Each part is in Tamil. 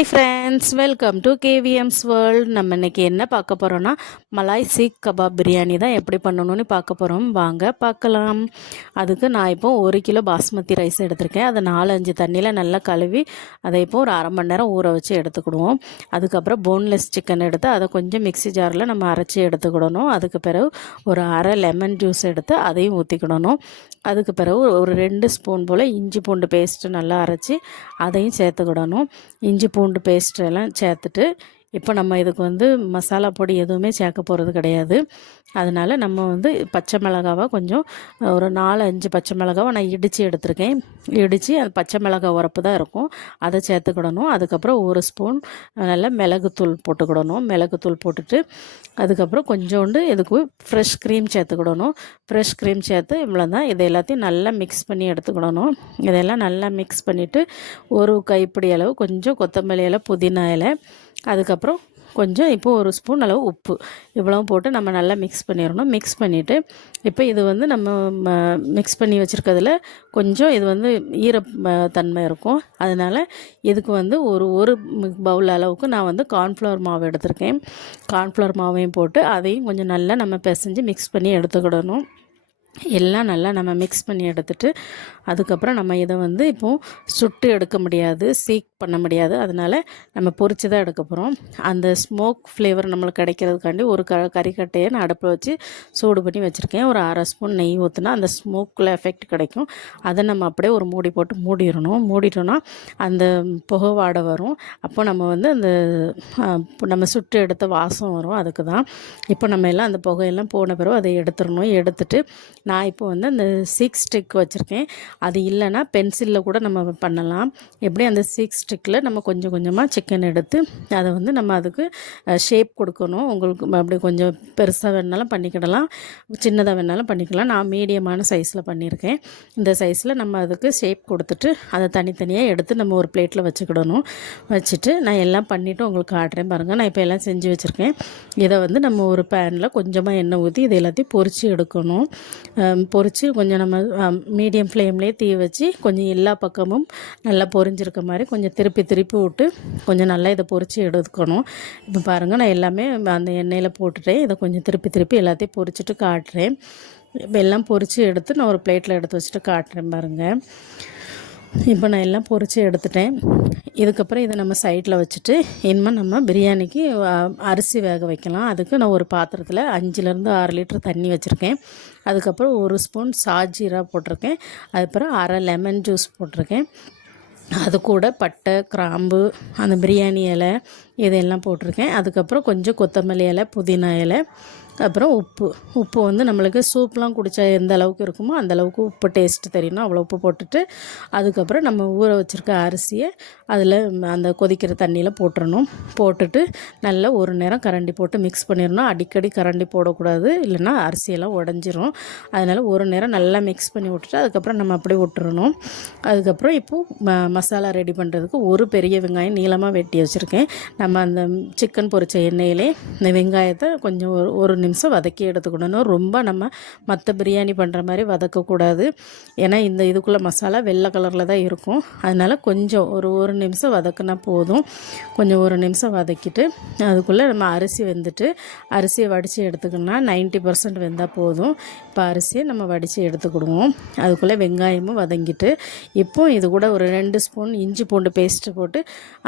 Hi friends welcome to KVM's world நம்ம இன்னைக்கு என்ன பார்க்க போகிறோன்னா மலாய் சீக் கபாப் பிரியாணி தான் எப்படி பண்ணணும்னு பார்க்க போகிறோம் வாங்க பார்க்கலாம். அதுக்கு நான் இப்போ ஒரு கிலோ பாஸ்மதி ரைஸ் எடுத்திருக்கேன். அதை நாலு அஞ்சு தண்ணியில் நல்லா கழுவி அதை இப்போ ஒரு அரை மணி நேரம் ஊற வச்சு எடுத்துக்கிடுவோம். அதுக்கப்புறம் போன்லெஸ் சிக்கன் எடுத்து அதை கொஞ்சம் மிக்ஸி ஜாரில் நம்ம அரைச்சி எடுத்துக்கிடணும். அதுக்கு பிறகு ஒரு அரை லெமன் ஜூஸ் எடுத்து அதையும் ஊற்றிக்கிடணும் அதுக்கு பிறகு ஒரு ரெண்டு ஸ்பூன் போல் இஞ்சி பூண்டு பேஸ்ட்டு நல்லா அரைச்சி அதையும் சேர்த்துக்கிடணும். இஞ்சி பூண்டு பேஸ்ட் எல்லாம் சேர்த்துட்டு இப்போ நம்ம இதுக்கு வந்து மசாலா பொடி எதுவுமே சேர்க்க போகிறது கிடையாது. அதனால் நம்ம வந்து பச்சை மிளகாவை கொஞ்சம் ஒரு நாலு அஞ்சு பச்சை மிளகாவை நான் இடித்து எடுத்திருக்கேன். இடித்து அது பச்சை மிளகா உரப்பு தான் இருக்கும். அதை சேர்த்துக்கிடணும். அதுக்கப்புறம் ஒரு ஸ்பூன் நல்லா மிளகுத்தூள் போட்டுக்கிடணும். மிளகுத்தூள் போட்டுட்டு அதுக்கப்புறம் கொஞ்சோண்டு இதுக்கு ஃப்ரெஷ் க்ரீம் சேர்த்துக்கிடணும். ஃப்ரெஷ் க்ரீம் சேர்த்து இவ்வளோ தான் இதை எல்லாத்தையும் நல்லா மிக்ஸ் பண்ணி எடுத்துக்கிடணும். இதெல்லாம் நல்லா மிக்ஸ் பண்ணிவிட்டு ஒரு கைப்பிடி அளவு கொஞ்சம் கொத்தமல்லி இலை புதினா இலை அதுக்கப்புறம் கொஞ்சம் இப்போ ஒரு ஸ்பூன் அளவு உப்பு. இவ்வளவும் போட்டு நம்ம நல்லா மிக்ஸ் பண்ணிடணும் மிக்ஸ் பண்ணிவிட்டு இப்போ இது வந்து நம்ம மிக்ஸ் பண்ணி வச்சுருக்கிறதுல கொஞ்சம் இது வந்து ஈர தன்மை இருக்கும். அதனால் இதுக்கு வந்து ஒரு ஒரு பவுல் அளவுக்கு நான் வந்து கார்ன்ஃப்ளவர் மாவு எடுத்திருக்கேன். கார்ன்ஃப்ளவர் மாவையும் போட்டு அதையும் கொஞ்சம் நல்லா நம்ம பிசைஞ்சு மிக்ஸ் பண்ணி எடுத்துக்கிடணும். எல்லாம் நல்லா நம்ம மிக்ஸ் பண்ணி எடுத்துட்டு அதுக்கப்புறம் நம்ம இதை வந்து இப்போது சுட்டு எடுக்க முடியாது சீக் பண்ண முடியாது. அதனால் நம்ம பொறிச்சு தான் எடுக்க போகிறோம் அந்த ஸ்மோக் ஃப்ளேவர் நம்மளுக்கு கிடைக்கிறதுக்காண்டி ஒரு க கறிக்கட்டையை நான் அடுப்பில் வச்சு சூடு பண்ணி வச்சுருக்கேன். ஒரு அரை ஸ்பூன் நெய் ஊற்றுனா அந்த ஸ்மோக்கில் எஃபெக்ட் கிடைக்கும். அதை நம்ம அப்படியே ஒரு மூடி போட்டு மூடிடணும். மூடிட்டோன்னா அந்த புகை வாடை வரும். அப்போ நம்ம வந்து அந்த நம்ம சுட்டு எடுத்த வாசம் வரும். அதுக்கு தான் இப்போ நம்ம எல்லாம் அந்த புகையெல்லாம் போன பிறகு அதை எடுத்துடணும். எடுத்துட்டு நான் இப்போ வந்து அந்த சிக்ஸ் ஸ்டிக் வச்சுருக்கேன். அது இல்லைன்னா பென்சிலில் கூட நம்ம பண்ணலாம். எப்படி அந்த சிக்ஸ் ஸ்டிக்கில் நம்ம கொஞ்சம் கொஞ்சமாக சிக்கன் எடுத்து அதை வந்து நம்ம அதுக்கு ஷேப் கொடுக்கணும். உங்களுக்கு அப்படி கொஞ்சம் பெருசாக வேணாலும் பண்ணிக்கிடலாம். சின்னதாக வேணாலும் பண்ணிக்கலாம். நான் மீடியமான சைஸில் பண்ணியிருக்கேன். இந்த சைஸில் நம்ம அதுக்கு ஷேப் கொடுத்துட்டு அதை தனித்தனியாக எடுத்து நம்ம ஒரு பிளேட்டில் வச்சுக்கிடணும். வச்சுட்டு நான் எல்லாம் பண்ணிவிட்டு உங்களுக்கு காட்டுறேன் பாருங்கள் நான் இப்போ எல்லாம் செஞ்சு வச்சுருக்கேன். இதை வந்து நம்ம ஒரு பேனில் கொஞ்சமாக எண்ணெய் ஊற்றி இது எல்லாத்தையும் பொறிச்சு எடுக்கணும். பொரித்து கொஞ்சம் நம்ம மீடியம் ஃப்ளேம்லேயே தீ வச்சு கொஞ்சம் எல்லா பக்கமும் நல்லா பொரிஞ்சிருக்க மாதிரி கொஞ்சம் திருப்பி திருப்பி விட்டு கொஞ்சம் நல்லா இதை பொறிச்சு எடுத்துக்கணும் இப்போ பாருங்கள் நான் எல்லாமே அந்த எண்ணெயில் போட்டுட்டேன் இதை கொஞ்சம் திருப்பி திருப்பி எல்லாத்தையும் பொரிச்சிட்டு காட்டுறேன். இப்போ எல்லாம் பொரித்து எடுத்து நான் ஒரு பிளேட்டில் எடுத்து வச்சுட்டு காட்டுறேன் பாருங்கள் இப்போ நான் எல்லாம் பொரித்து எடுத்துட்டேன். இதுக்கப்புறம் இதை நம்ம சைடில் வச்சுட்டு இனிமேல் நம்ம பிரியாணிக்கு அரிசி வேக வைக்கலாம். அதுக்கு நான் ஒரு பாத்திரத்தில் அஞ்சுலேருந்து ஆறு லிட்டர் தண்ணி வச்சுருக்கேன். அதுக்கப்புறம் ஒரு ஸ்பூன் சாஜீரா போட்டிருக்கேன். அதுக்கப்புறம் அரை லெமன் ஜூஸ் போட்டிருக்கேன். அது கூட பட்டை கிராம்பு அந்த பிரியாணி இலை இதெல்லாம் போட்டிருக்கேன். அதுக்கப்புறம் கொஞ்சம் கொத்தமல்லி இலை புதினா இலை அப்புறம் உப்பு. உப்பு வந்து நம்மளுக்கு சூப்லாம் குடித்தா எந்த அளவுக்கு இருக்குமோ அந்த அளவுக்கு உப்பு டேஸ்ட் தெரியணும். அவ்வளோ உப்பு போட்டுட்டு அதுக்கப்புறம் நம்ம ஊற வச்சுருக்க அரிசியை அதில் அந்த கொதிக்கிற தண்ணியில் போட்டுடணும் போட்டுட்டு நல்லா ஒரு நேரம் கரண்டி போட்டு மிக்ஸ் பண்ணிடணும் அடிக்கடி கரண்டி போடக்கூடாது. இல்லைன்னா அரிசியெல்லாம் உடஞ்சிரும். அதனால் ஒரு நேரம் நல்லா மிக்ஸ் பண்ணி விட்டுட்டு அதுக்கப்புறம் நம்ம அப்படியே விட்டுறணும். அதுக்கப்புறம் இப்போது ம மசாலா ரெடி பண்ணுறதுக்கு ஒரு பெரிய வெங்காயம் நீளமாக வெட்டி வச்சுருக்கேன். நம்ம அந்த சிக்கன் பொரிச்ச எண்ணெயிலே இந்த வெங்காயத்தை கொஞ்சம் ஒரு ஒரு நிமிஷம் நிமிஷம் வதக்கி எடுத்துக்கணும் ரொம்ப நம்ம மற்ற பிரியாணி பண்ணுற மாதிரி வதக்கக்கூடாது. ஏன்னா இந்த இதுக்குள்ளே மசாலா வெள்ளை கலரில் தான் இருக்கும். அதனால் கொஞ்சம் ஒரு ஒரு நிமிஷம் வதக்குனா போதும். கொஞ்சம் ஒரு நிமிஷம் வதக்கிட்டு அதுக்குள்ளே நம்ம அரிசி வெந்துட்டு அரிசியை வடித்து எடுத்துக்கணும்னா நைன்ட்டி பர்சன்ட் வெந்தால் போதும். இப்போ அரிசியை நம்ம வடித்து எடுத்துக்கிடுவோம். அதுக்குள்ளே வெங்காயமும் வதங்கிட்டு இப்போ இது கூட ஒரு ரெண்டு ஸ்பூன் இஞ்சி பூண்டு பேஸ்ட்டு போட்டு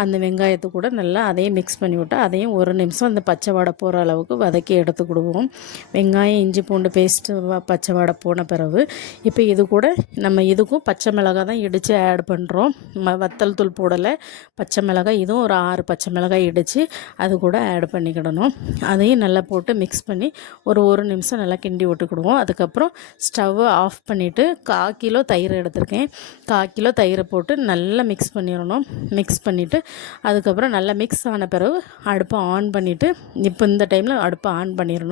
அந்த வெங்காயத்தை கூட நல்லா அதையும் மிக்ஸ் பண்ணி விட்டு அதையும் ஒரு நிமிஷம் அந்த பச்சை வடை போகிற அளவுக்கு வதக்கி எடுத்துக்கிடுவோம். போடுவோம். வெங்காயம் இஞ்சி பூண்டு பேஸ்ட்டு பச்சை வடை போன பிறகு இப்போ இது கூட நம்ம இதுக்கும் பச்சை மிளகாய் தான் இடித்து ஆட் பண்ணுறோம் ம வத்தல் தூள் போடலை. பச்சை மிளகாய் இதுவும் ஒரு ஆறு பச்சை மிளகாய் இடித்து அது கூட ஆட் பண்ணிக்கிடணும். அதையும் நல்லா போட்டு மிக்ஸ் பண்ணி ஒரு ஒரு நிமிஷம் நல்லா கிண்டி விட்டுக்கிடுவோம். அதுக்கப்புறம் ஸ்டவ்வை ஆஃப் பண்ணிவிட்டு கா கிலோ தயிர் எடுத்திருக்கேன். கா கிலோ தயிரை போட்டு நல்லா மிக்ஸ் பண்ணிடணும். மிக்ஸ் பண்ணிவிட்டு அதுக்கப்புறம் நல்லா மிக்ஸ் ஆன பிறகு அடுப்பை ஆன் பண்ணிவிட்டு இப்போ இந்த டைமில் அடுப்பை ஆன் பண்ணிடணும்.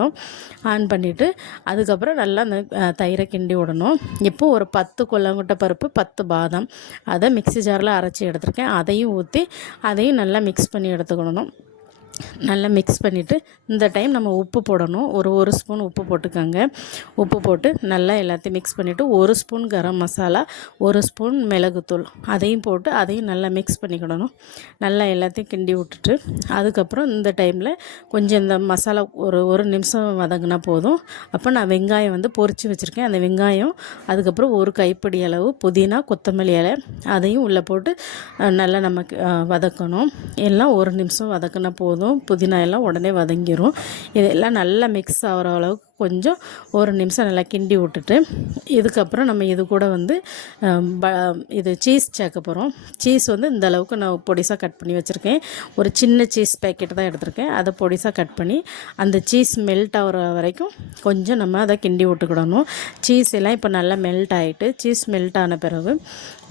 ஆன் பண்ணிவிட்டு அதுக்கப்புறம் நல்லா அந்த தயிரை கிண்டி விடணும். இப்போ ஒரு பத்து கொல்லங்குட்டை பருப்பு பத்து பாதாம். அதை மிக்சி ஜாரில் அரைச்சி எடுத்துருக்கேன். அதையும் ஊற்றி அதையும் நல்லா மிக்ஸ் பண்ணி எடுத்துக்கணும். நல்லா மிக்ஸ் பண்ணிவிட்டு இந்த டைம் நம்ம உப்பு போடணும். ஒரு ஒரு ஸ்பூன் உப்பு போட்டுக்கோங்க. உப்பு போட்டு நல்லா எல்லாத்தையும் மிக்ஸ் பண்ணிவிட்டு ஒரு ஸ்பூன் கரம் மசாலா ஒரு ஸ்பூன் மிளகுத்தூள். அதையும் போட்டு அதையும் நல்லா மிக்ஸ் பண்ணிக்கிடணும். நல்லா எல்லாத்தையும் கிண்டி விட்டுட்டு அதுக்கப்புறம் இந்த டைமில் கொஞ்சம் இந்த மசாலா ஒரு ஒரு நிமிஷம் வதங்கினா போதும். அப்போ நான் வெங்காயம் வந்து பொரித்து வச்சுருக்கேன். அந்த வெங்காயம் அதுக்கப்புறம் ஒரு கைப்பிடி அளவு புதினா கொத்தமல்லி இலை அதையும் உள்ளே போட்டு நல்லா நமக்கு வதக்கணும். எல்லாம் ஒரு நிமிஷம் வதக்கினா போதும். புதினா எல்லாம் உடனே வதங்கிரும். இதெல்லாம் நல்லா மிக்ஸ் ஆகிற அளவுக்கு கொஞ்சம் ஒரு நிமிஷம் நல்லா கிண்டி விட்டுட்டு இதுக்கப்புறம் நம்ம இது கூட வந்து ப இது சீஸ் சேர்க்க போகிறோம் சீஸ் வந்து இந்த அளவுக்கு நான் பொடிசாக கட் பண்ணி வச்சுருக்கேன். ஒரு சின்ன சீஸ் பேக்கெட் தான் எடுத்திருக்கேன். அதை பொடிசாக கட் பண்ணி அந்த சீஸ் மெல்ட் ஆகிற வரைக்கும் கொஞ்சம் நம்ம அதை கிண்டி விட்டுக்கிடணும். சீஸ் எல்லாம் இப்போ நல்லா மெல்ட் ஆகிட்டு சீஸ் மெல்ட் ஆன பிறகு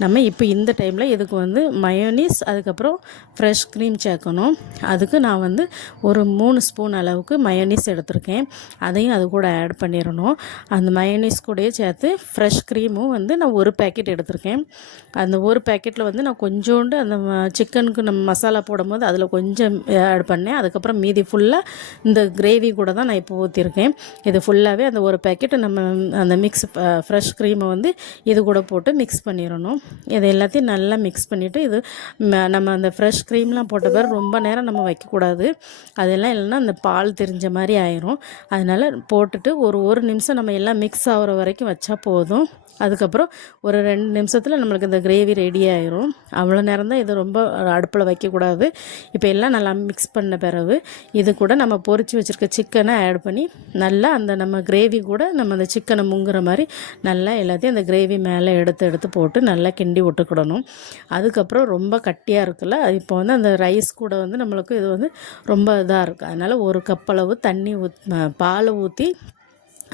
நம்ம இப்போ இந்த டைமில் இதுக்கு வந்து மயோனீஸ் அதுக்கப்புறம் ஃப்ரெஷ் க்ரீம் சேர்க்கணும். அதுக்கு நான் வந்து ஒரு மூணு ஸ்பூன் அளவுக்கு மயோனீஸ் எடுத்திருக்கேன். அதையும் அது கூட கூட ஆட் பண்ணிடணும் அந்த மயனீஸ் கூடயே சேர்த்து ஃப்ரெஷ் க்ரீமும் வந்து நான் ஒரு பேக்கெட் எடுத்திருக்கேன். அந்த ஒரு பேக்கெட்டில் வந்து நான் கொஞ்சோண்டு அந்த சிக்கனுக்கு நம்ம மசாலா போடும்போது அதில் கொஞ்சம் ஆட் பண்ணேன். அதுக்கப்புறம் மீதி ஃபுல்லாக இந்த கிரேவி கூட தான் நான் இப்போ ஊற்றிருக்கேன் இது ஃபுல்லாகவே அந்த ஒரு பேக்கெட் நம்ம அந்த மிக்ஸ் ஃப்ரெஷ் க்ரீமை வந்து இது கூட போட்டு மிக்ஸ் பண்ணிடணும் இது எல்லாத்தையும் நல்லா மிக்ஸ் பண்ணிவிட்டு இது ம- நம்ம அந்த ஃப்ரெஷ் க்ரீம்லாம் போட்ட பிறகு ரொம்ப நேரம் நம்ம வைக்கக்கூடாது. அதெல்லாம் இல்லைன்னா அந்த பால் தெரிஞ்ச மாதிரி ஆயிரும். அதனால் போட்டுட்டு ஒரு ஒரு நிமிஷம் நம்ம எல்லாம் மிக்ஸ் ஆகிற வரைக்கும் வச்சா போதும். அதுக்கப்புறம் ஒரு ரெண்டு நிமிஷத்தில் நம்மளுக்கு இந்த கிரேவி ரெடி ஆயிரும். அவ்வளோ நேரம் தான் இது ரொம்ப அடுப்பில் வைக்கக்கூடாது. இப்போ எல்லாம் நல்லா மிக்ஸ் பண்ண பிறகு இது கூட நம்ம பொறிச்சு வச்சுருக்க சிக்கனை ஆட் பண்ணி நல்லா அந்த நம்ம கிரேவி கூட நம்ம அந்த சிக்கனை முங்குற மாதிரி நல்லா எல்லாத்தையும் அந்த கிரேவி மேலே எடுத்து எடுத்து போட்டு நல்லா கிண்டி விட்டுக்கிடணும். அதுக்கப்புறம் ரொம்ப கட்டியாக இருக்குல்ல அது இப்போ வந்து அந்த ரைஸ் கூட வந்து நம்மளுக்கு இது வந்து ரொம்ப இதாக இருக்குது அதனால் ஒரு கப் அளவு தண்ணி ஊத் பாலை ஊற்றி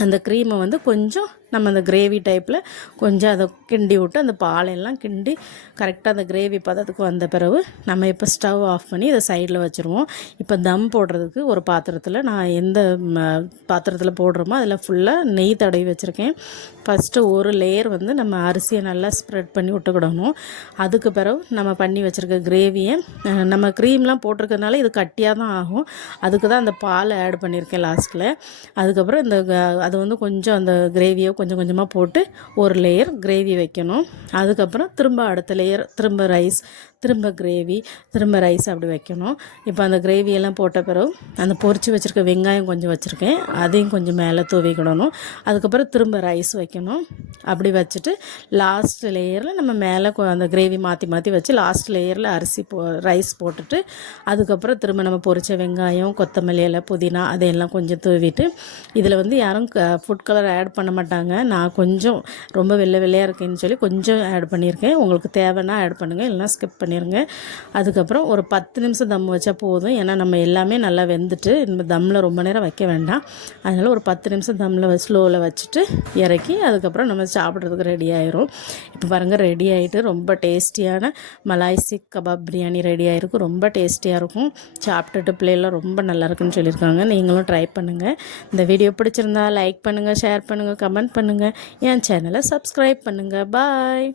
அந்த க்ரீமை வந்து கொஞ்சம் நம்ம அந்த கிரேவி டைப்பில் கொஞ்சம் அதை கிண்டி விட்டு அந்த பாலையெல்லாம் கிண்டி கரெக்டாக அந்த கிரேவி பதத்துக்கு வந்த பிறகு நம்ம இப்போ ஸ்டவ் ஆஃப் பண்ணி இதை சைடில் வச்சுருவோம். இப்போ தம் போடுறதுக்கு ஒரு பாத்திரத்தில் நான் எந்த பாத்திரத்தில் போடுறோமோ அதில் ஃபுல்லாக நெய் தடவி வச்சுருக்கேன். ஃபஸ்ட்டு ஒரு லேயர் வந்து நம்ம அரிசியை நல்லா ஸ்ப்ரெட் பண்ணி விட்டுக்கிடணும். அதுக்கு பிறகு நம்ம பண்ணி வச்சுருக்க கிரேவியை நம்ம க்ரீம்லாம் போட்டிருக்கனால இது கட்டியாக தான் ஆகும். அதுக்கு தான் அந்த பால் ஆட் பண்ணியிருக்கேன் லாஸ்ட்டில் அதுக்கப்புறம் இந்த க- அது வந்து கொஞ்சம் அந்த கிரேவியை கொஞ்சம் கொஞ்சமாக போட்டு ஒரு லேயர் கிரேவி வைக்கணும். அதுக்கப்புறம் திரும்ப அடுத்த லேயர் திரும்ப ரைஸ் திரும்ப கிரேவி திரும்ப ரைஸ் அப்படி வைக்கணும். இப்போ அந்த கிரேவியெல்லாம் போட்ட பிறகு அந்த பொறிச்சு வச்சுருக்க வெங்காயம் கொஞ்சம் வச்சுருக்கேன். அதையும் கொஞ்சம் மேலே தூவிக்கிடணும் அதுக்கப்புறம் திரும்ப ரைஸ் வைக்கணும். அப்படி வச்சுட்டு லாஸ்ட் லேயரில் நம்ம மேலே அந்த கிரேவி மாற்றி மாற்றி வச்சு லாஸ்ட் லேயரில் அரிசி போ ரைஸ் போட்டுட்டு அதுக்கப்புறம் திரும்ப நம்ம பொறிச்ச வெங்காயம் கொத்தமல்லி இலை புதினா அதையெல்லாம் கொஞ்சம் தூவிட்டு இதில் வந்து யாரும் ஃபுட் கலர் ஆட் பண்ண மாட்டாங்க. நான் கொஞ்சம் ரொம்ப வெள்ளை வெள்ளையாக இருக்கேன்னு சொல்லி கொஞ்சம் ஆட் பண்ணியிருக்கேன். உங்களுக்கு தேவைன்னா ஆட் பண்ணுங்கள் இல்லைனா ஸ்கிப் பண்ணி பண்ணிடுங்க அதுக்கப்புறம் ஒரு பத்து நிமிஷம் தம் வச்சா போதும். ஏன்னா நம்ம எல்லாமே நல்லா வெந்துட்டு இந்த தம்மில் ரொம்ப நேரம் வைக்க வேண்டாம். அதனால் ஒரு பத்து நிமிஷம் தம்மில் ஸ்லோவில் வச்சுட்டு இறக்கி அதுக்கப்புறம் நம்ம சாப்பிட்றதுக்கு ரெடி ஆயிரும். இப்போ பாருங்கள் ரெடி ஆகிட்டு ரொம்ப டேஸ்டியான மலாய் சிக் கபாப் பிரியாணி ரெடி ஆகிருக்கும் ரொம்ப டேஸ்டியாக இருக்கும். சாப்பிட்டுட்டு பிள்ளைலாம் ரொம்ப நல்லாயிருக்குன்னு சொல்லியிருக்காங்க. நீங்களும் ட்ரை பண்ணுங்கள் இந்த வீடியோ பிடிச்சிருந்தா லைக் பண்ணுங்கள் ஷேர் பண்ணுங்கள் கமெண்ட் பண்ணுங்கள் என் சேனலை சப்ஸ்கிரைப் பண்ணுங்கள் பாய்